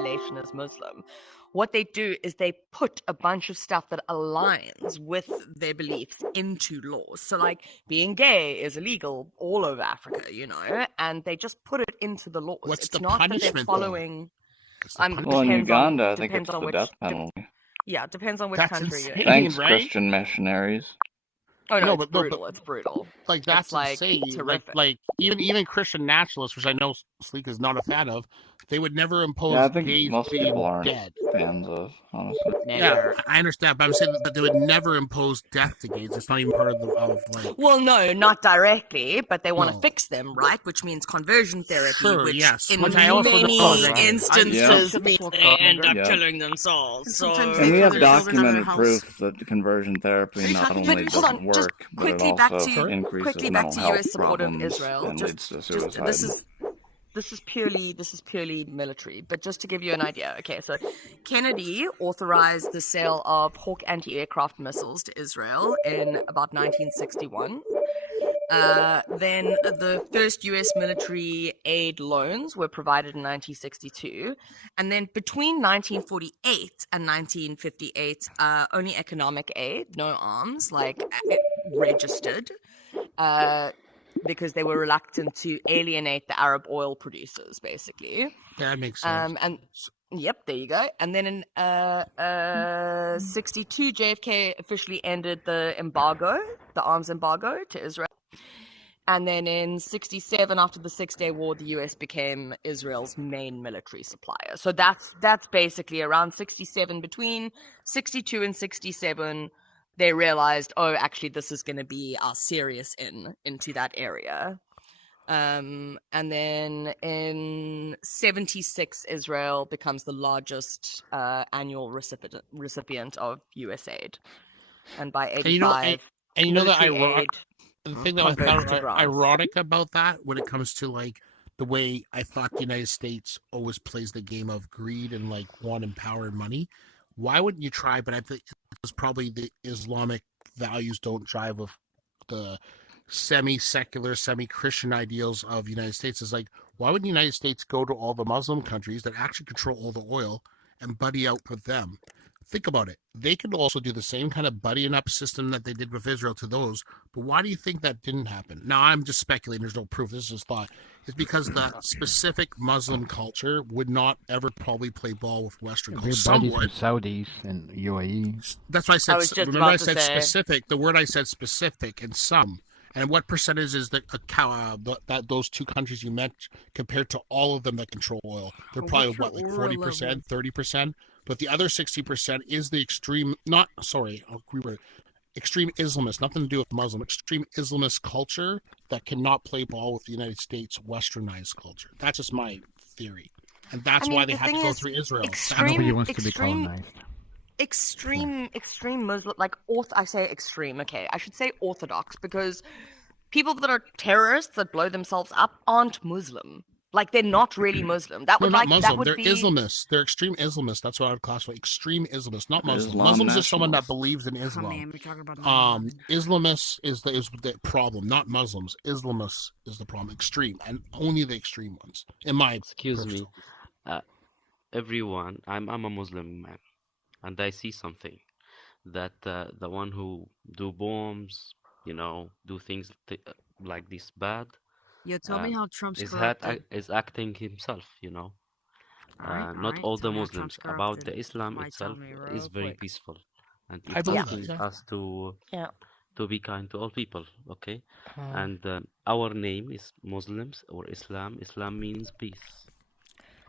population is Muslim, what they do is they put a bunch of stuff that aligns with their beliefs into laws. So like being gay is illegal all over Africa, and they just put it into the laws. What's it's the not punishment, that they're following. Well, in Uganda, I think it's the death penalty. Yeah, it depends on which That's country you're in. Thanks, right? Christian missionaries. Oh no, No, it's but- no, brutal. but- It's brutal. Like that's It's, insane. terrific. Like even Christian nationalists, which I know Sleek is not a fan of, they would never impose Yeah, I think gays most being people aren't dead. fans of, honestly. Yeah, I understand, but I'm saying that they would never impose death to gays. It's not even part of like. Well, no, not directly, but they want to No. fix them, right? Which means conversion therapy, Sure, which yes. in Which I also many know. instances Yeah. means they end up killing themselves. So Sometimes And we they have kill their children in their documented house. proof that conversion therapy not But only hold on, doesn't just work, but it quickly back also to increases quickly back mental to health US support of problems Israel. and leads to suicide. This is purely military, but just to give you an idea. Okay, so Kennedy authorized the sale of Hawk anti-aircraft missiles to Israel in about 1961. Then the first US military aid loans were provided in 1962. And then between 1948 and 1958, only economic aid, no arms, registered, because they were reluctant to alienate the Arab oil producers, basically. Yeah, that makes sense. And yep, there you go. And then in 62, JFK officially ended the arms embargo to Israel. And then in 67, after the 6-Day War, the US became Israel's main military supplier. So that's basically around 67. Between 62 and 67, they realized, oh, actually, this is going to be our serious into that area. And then in 76, Israel becomes the largest annual recipient of US aid. And by 85, and you know that military aid the thing that I converts found to grants. ironic about that, when it comes to like the way I thought the United States always plays the game of greed and like wanting power and money, why wouldn't you try? But I think it's probably the Islamic values don't drive with the semi-secular, semi-Christian ideals of the United States. Is like, why wouldn't the United States go to all the Muslim countries that actually control all the oil and buddy out with them? Think about it. They could also do the same kind of buddying up system that they did with Israel to those. But why do you think that didn't happen? Now, I'm just speculating. There's no proof. This is just thought. It's because the specific Muslim culture would not ever probably play ball with Western culture. Everybody's Somewhat. with Saudis and UAE. That's why I said. I was just Remember, about I to said say. specific. The word I said specific and some. And what percentage is that those two countries you mentioned compared to all of them that control oil? They're probably What's your like aura 40%, level? 30%. But the other 60% is the extreme. Extreme Islamist, nothing to do with Muslim. Extreme Islamist culture that cannot play ball with the United States Westernized culture. That's just my theory, and that's why they the have to thing go is, through Israel. Nobody wants to be extreme- colonized. extreme Muslim, I say extreme, okay, I should say orthodox, because people that are terrorists that blow themselves up aren't Muslim. Like, they're not really Muslim. That No, would not Muslim. that would They're be Islamists. They're extreme Islamists. That's what I would classify. Extreme Islamists, not Muslim. Islam Muslims is someone that nationalists. believes in Oh, Islam. man, we're talking about 9/11. Islamists is the problem, not Muslims. Islamists is the problem. Extreme, and only the extreme ones. In my Excuse me. personal- Everyone, I'm a Muslim man, and I see something that the one who do bombs, do things like this bad, Yo, tell me how Trump's is corrupted. is acting himself. Alright, Not alright, all tell the me how Muslims. Trump's About the corrupted. Islam Might tell itself me is real very quick. peaceful, and I it's believe asking that, yeah. us to Yeah. be kind to all people. Okay, and our name is Muslims or Islam. Islam means peace.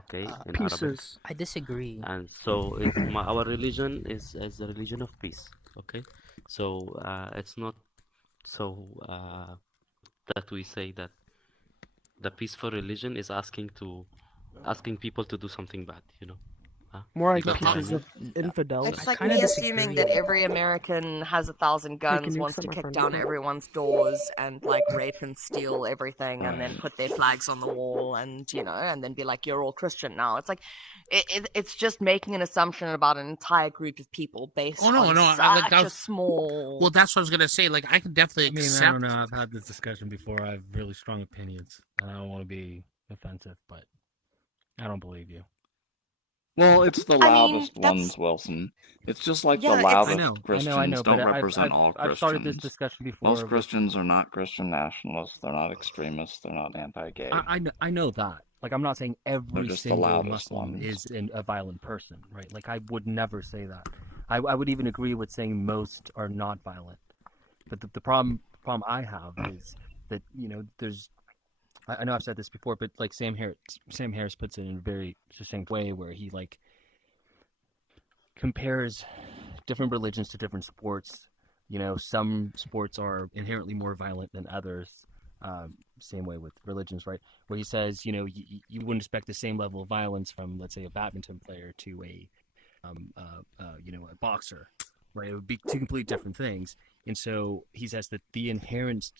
Okay, in Arabic. Pieces. I disagree. And so our religion is a religion of peace. Okay, so it's not so that we say that the peaceful religion is asking people to do something bad. More like Because pieces I- of infidels. It's I like kinda me disagree. assuming that every American has 1,000 guns, nukes wants at to my kick front down door. everyone's doors and rape and steal everything, and then put their flags on the wall, and and then be like, "You're all Christian now." It's like it's just making an assumption about an entire group of people based Oh, no, on no, such that a was- small. Well, that's what I was gonna say. Like, I can definitely I mean, accept. I don't know. I've had this discussion before. I have really strong opinions, and I don't want to be offensive, but I don't believe you. Well, it's the loudest ones, Wilson. It's just like the loudest Christians don't represent all Christians. I've started this discussion before. Most Christians are not Christian nationalists. They're not extremists. They're not anti-gay. I know that. Like, I'm not saying every single Muslim ones. is a violent person, right? Like, I would never say that. I would even agree with saying most are not violent. But the problem I have is that, you know, there's... I know I've said this before, but, like, Sam Harris puts it in a very succinct way where he, like, compares different religions to different sports. You know, some sports are inherently more violent than others. Same way with religions, right? Where he says, you know, you wouldn't expect the same level of violence from, let's say, a badminton player to a boxer, right? It would be two completely different things. And so he says that the inherent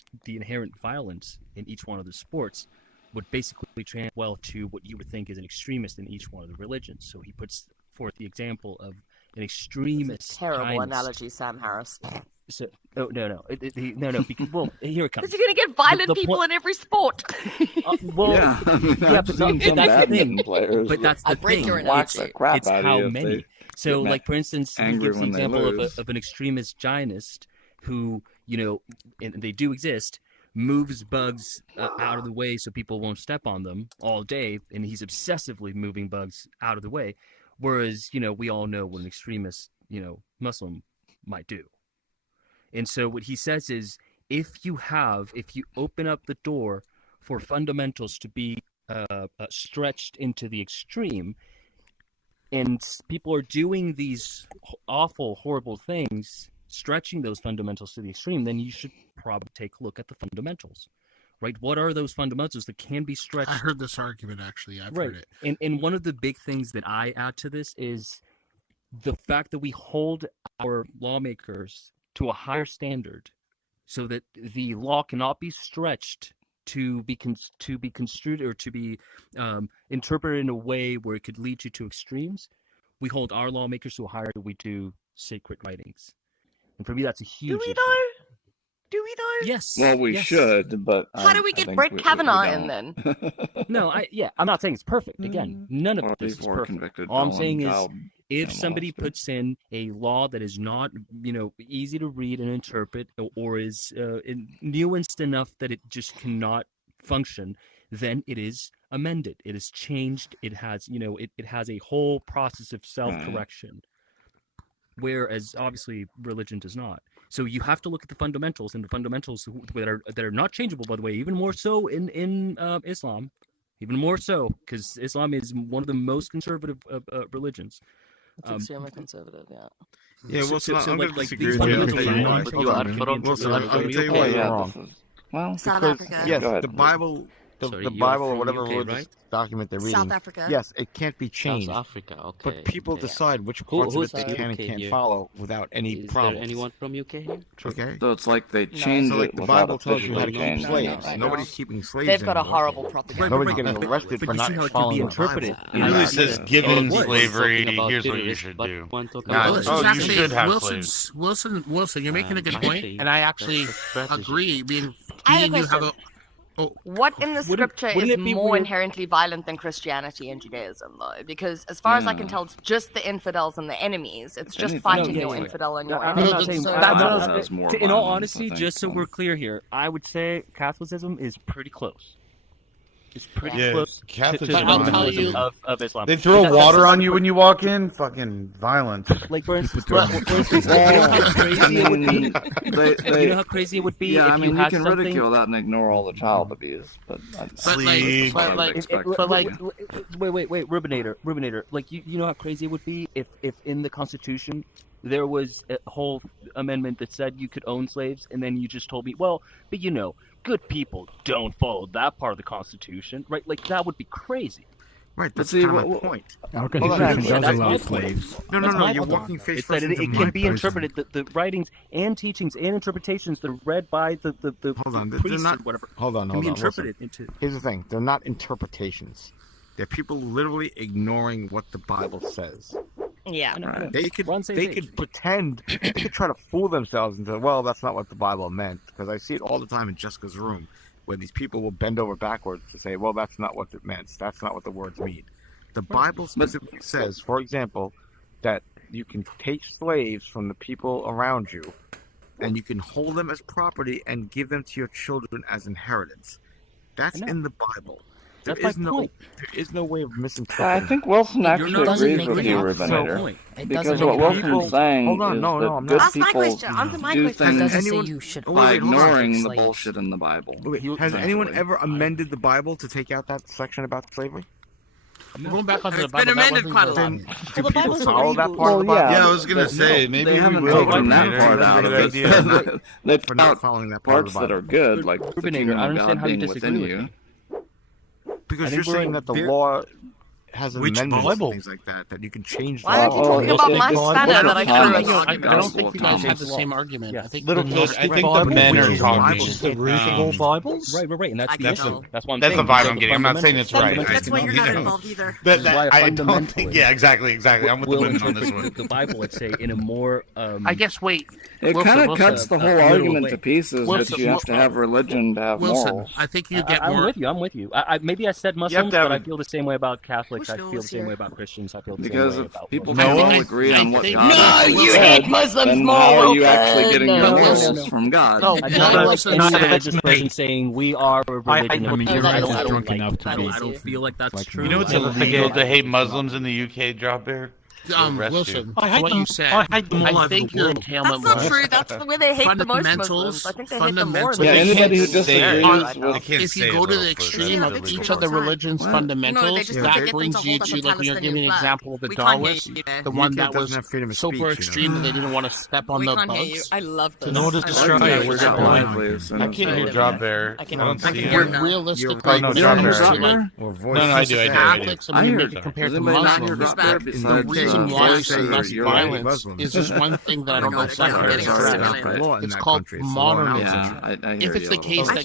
violence in each one of the sports would basically translate well to what you would think is an extremist in each one of the religions. So he puts forth the example of an extremist. Terrible analogy, Sam Harris. So, no. No. Because, well, here it comes. Because you're going to get violent people in every sport. Yeah, I mean, but that's the thing. Players But that's the thing. It's how many. So, like, for instance, he gives the example of an extremist Zionist who, you know, and they do exist, moves bugs out of the way so people won't step on them all day, and he's obsessively moving bugs out of the way. Whereas, you know, we all know what an extremist, you know, Muslim might do. And so what he says is, if you open up the door for fundamentals to be stretched into the extreme, and people are doing these awful, horrible things, stretching those fundamentals to the extreme, then you should probably take a look at the fundamentals, right? What are those fundamentals that can be stretched? I heard this argument, actually. I've heard it. And one of the big things that I add to this is the fact that we hold our lawmakers to a higher standard so that the law cannot be stretched to be construed or to be interpreted in a way where it could lead you to extremes. We hold our lawmakers to a higher than we do sacred writings. And for me, that's a huge issue. Do we though? Yes. Well, we should, but how do we get Brett Kavanaugh in then? No, I'm not saying it's perfect. Again, none of this is perfect. All I'm saying is, if somebody puts in a law that is not, you know, easy to read and interpret, or is nuanced enough that it just cannot function, then it is amended. It is changed. It has, you know, it has a whole process of self-correction. Whereas obviously religion does not. So you have to look at the fundamentals, and the fundamentals that are not changeable, by the way, even more so in Islam, even more so because Islam is one of the most conservative religions. It's extremely conservative, yeah. Yeah, well, so I'm going to disagree with you. I'll tell you why you're wrong. Well, South Africa. Yes, the Bible. The Bible or whatever religious document they're reading. South Africa. Yes, it can't be changed. South Africa, okay. But people decide which parts of it they can and can't follow without any problems. Is there anyone from UK here? Okay. So it's like they change so, like, it the without Bible tells you how to keep officially slaves. changing it. Nobody's keeping slaves They've got a anymore. horrible propaganda. Nobody's getting arrested for not following the Bible. It really says given slavery, here's what you should do. You should have slaves. Wilson, you're making a good point, and I actually agree. Me I and you have a... What in the scripture is more inherently violent than Christianity and Judaism, though? Because as far as I can tell, it's just the infidels and the enemies. It's just fighting your infidel and your enemy. In all honesty, just so we're clear here, I would say Catholicism is pretty close. It's pretty close to Islam. They throw water on you when you walk in. Fucking violence. Like for instance, you know how crazy it would be. You know how crazy it would be. Yeah, if I mean, you can ridicule that and ignore all the child abuse, but wait, Rubinator. Like you know how crazy it would be if in the Constitution there was a whole amendment that said you could own slaves, and then you just told me, well, but you know, good people don't follow that part of the Constitution, right? Like that would be crazy. Right, that's kind of my point. Our Constitution does allow slaves. No, you're walking face first into it can be interpreted, the writings and teachings and interpretations that are read by the priests or whatever. Hold on. Can be interpreted into. Here's the thing: they're not interpretations. They're people literally ignoring what the Bible says. Yeah, they could pretend, they could try to fool themselves and say, well, that's not what the Bible meant, because I see it all the time in Jessica's room, where these people will bend over backwards to say, well, that's not what it meant, that's not what the words mean. The Bible specifically says, for example, that you can take slaves from the people around you, and you can hold them as property and give them to your children as inheritance. That's in the Bible. There is no way of misinterpreting. I think Wilson actually agrees with you, Rubenator. Because what Wilson's saying is that good people do things by ignoring the bullshit in the Bible. Has anyone ever amended the Bible to take out that section about slavery? Going back onto the Bible, been amended quite a lot. Do people follow that part of the Bible? Yeah, I was gonna say maybe they haven't taken that part out of it. They've not following that parts that are good, like the kingdom of God being within you. Because you're saying that the law has amendments and things like that you can change. Why are you talking about my spanner that I I don't think you guys have the same argument. I think the men are talking. The root of all Bibles? Right, and that's the one. That's the vibe I'm getting. I'm not saying it's right. That's why you're not involved either. I don't think. Yeah, exactly. I'm with the women on this one. The Bible, let's say, in a more. I guess. Wait. It kind of cuts the whole argument to pieces that you have to have religion to have morals. I think you get more. I'm with you. Maybe I said Muslims, but I feel the same way about Catholics. I feel the same way about Christians. I feel the same way about people don't agree on what God No, you hate Muslims more. How are you actually getting your morals from God? No, not a religious person saying we are a religion. I don't feel like that's true. You know it's illegal to hate Muslims in the UK, Drop Bear? Wilson, I hate what them. you said. I hate them all I over think the your world. entailment That's not true. That's the way they hate the most Muslims. I think they hate them more. Yeah, anybody who disagrees with... If you go to the extreme of each of the religion's fundamentals, that brings you to, like, when you're giving an example of the Taoists, the one that was super extreme that they didn't want to step on the bugs. I love this. In order to Australia, we're going I can't hear Drop Bear. I don't see it. Realistically, no, Drop Bear. No, I do. Catholics, and when you make it compared to Muslims, the reason why it's less violence is just one thing that I don't know if it's called modernism. If it's the case that it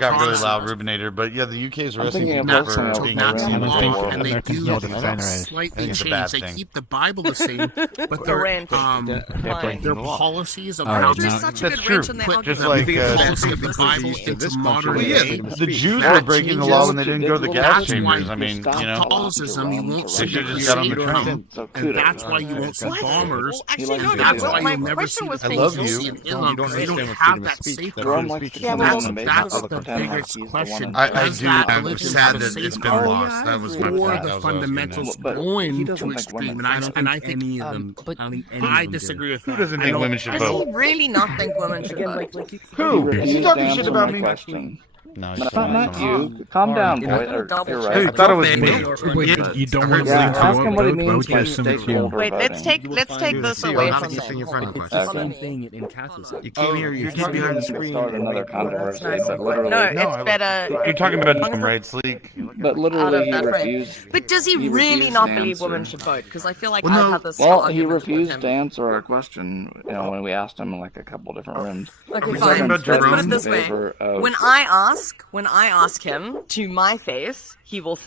got really loud, Rubinator, but yeah, the UK is arresting people for being Nazi law, and they American do designers. slightly change. They keep the Bible the same, but their policies of how that's true. Just like the Bible into modern day. The Jews were breaking the law when they didn't go to the gas chambers. I mean, Catholicism, you won't see should just got on the train. and that's why you won't see bombers. Actually, no, That's why you'll never see the things in Islam, because they don't have that safeguard. That's the biggest question. I do. I'm sad that it's been lost. That was my point. The fundamentals going to extreme, and I think any of them. I disagree with that. Who doesn't think women should Does vote? he really not think women should vote? Who? You talking shit about me? No, not you. Calm down, boy. You're right. I thought it was me. You don't want to ask him what he means by stakeholder Wait, let's take this away from It's him. the same thing in Catholicism. You came here, you came behind the screen. Start another controversy, but literally. No, it's better. You're talking about human rights leak. But literally, he refused. But does he really not believe women should vote? Because I feel like I've had this. Well, he refused to answer our question. You know, when we asked him in like a couple different rooms. Okay, fine. Let's put it this way: when I ask him to my face, he will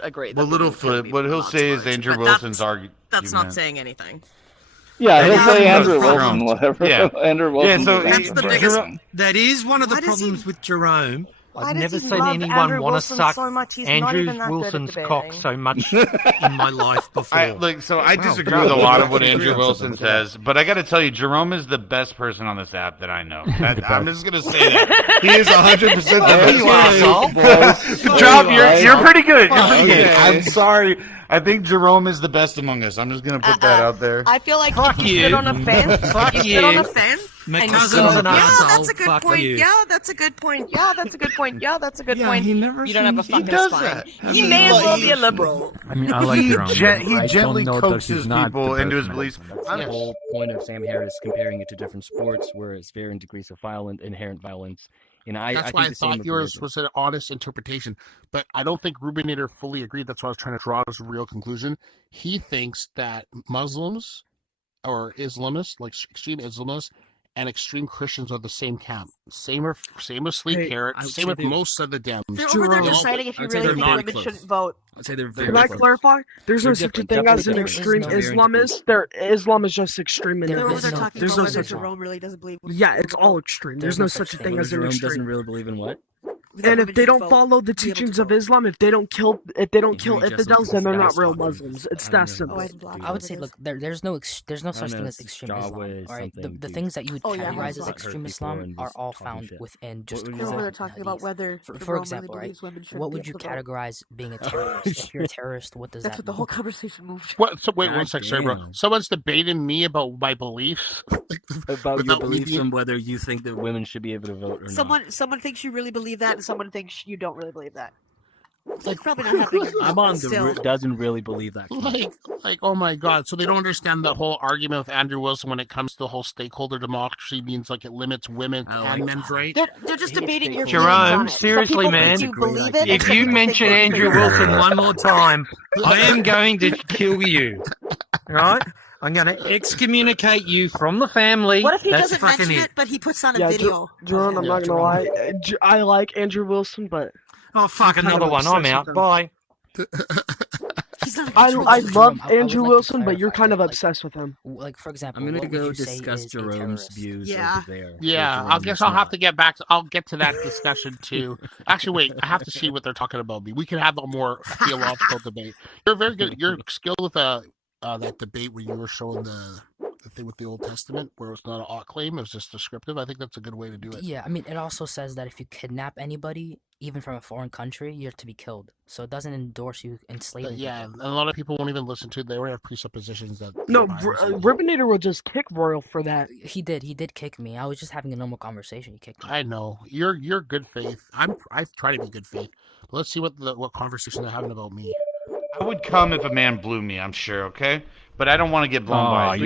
agree. Well, Littlefoot, what he'll say is Andrew Wilson's argument. That's not saying anything. Yeah, he'll say Andrew Wilson, whatever. Yeah. Andrew Wilson. Yeah, so that's the biggest. That is one of the problems with Jerome. I've never seen anyone want to suck Andrew Wilson's cock so much in my life before. I disagree with a lot of what Andrew Wilson says, but I got to tell you, Jerome is the best person on this app that I know. I'm just going to say that. He is 100% the best. Drop, you're pretty good. You're pretty good. I'm sorry. I think Jerome is the best among us. I'm just going to put that out there. I feel like if you sit on a fence, sit on a fence, my cousin's an asshole. That's a good point. Yeah, that's a good point. Yeah, that's a good point. Yeah, that's a good point. He never. You don't have a fucking spine. He may as well be a liberal. I mean, I like Jerome. He gently coaxes people into his beliefs. The whole point of Sam Harris comparing it to different sports, where it's varying degrees of inherent violence. That's why I thought yours was an honest interpretation, but I don't think Rubinator fully agreed. That's why I was trying to draw as a real conclusion. He thinks that Muslims or Islamists, like extreme Islamists, and extreme Christians are the same camp. Same with Sleep Carrot. Same with most of the Dems. They're over there deciding if you really think women shouldn't vote. I'd say they're very Can I clarify? There's no such a thing as an extreme Islamist. Islam is just extreme. They're over there talking about whether Jerome really doesn't believe. Yeah, it's all extreme. There's no such a thing as an extreme. Jerome doesn't really believe in what? And if they don't follow the teachings of Islam, if they don't kill infidels, then they're not real Muslims. It's that simple. I would say, look, there's no such thing as extreme Islam. All right, the things that you would categorize as extreme Islam are all found within just. They're talking about whether, for example, right? What would you categorize being a terrorist? If you're a terrorist, what does that mean? That's what the whole conversation moved. What? So wait one sec, sorry, bro. Someone's debating me about my beliefs. About your beliefs and whether you think that women should be able to vote or not. Someone thinks you really believe that, and someone thinks you don't really believe that. It's probably not happening. I'm on the doesn't really believe that. Like, oh my god! So they don't understand the whole argument with Andrew Wilson when it comes to the whole stakeholder democracy means like it limits women and men's rights. They're just debating your Jerome, seriously, man. If you mention Andrew Wilson one more time, I am going to kill you. Right? I'm going to excommunicate you from the family. What if he doesn't mention it, but he puts on a video? Jerome, I'm not gonna lie. I like Andrew Wilson, but oh fuck, another one. I'm out. Bye. I love Andrew Wilson, but you're kind of obsessed with him. Like, for example, I'm gonna go discuss Jerome's views over there. Yeah, I guess I'll have to get back. I'll get to that discussion too. Actually, wait, I have to see what they're talking about me. We can have a more theological debate. You're very good. You're skilled with that debate where you were showing the thing with the Old Testament, where it's not an ought claim, it was just descriptive. I think that's a good way to do it. Yeah, I mean, it also says that if you kidnap anybody, even from a foreign country, you're to be killed. So it doesn't endorse you enslaving. Yeah, a lot of people won't even listen to it. They already have presuppositions that. No, Ribbinator will just kick Royal for that. He did kick me. I was just having a normal conversation. He kicked me. I know you're good faith. I try to be good faith. But let's see what conversation they're having about me. I would come if a man blew me, I'm sure, okay? But I don't want to get blown by it.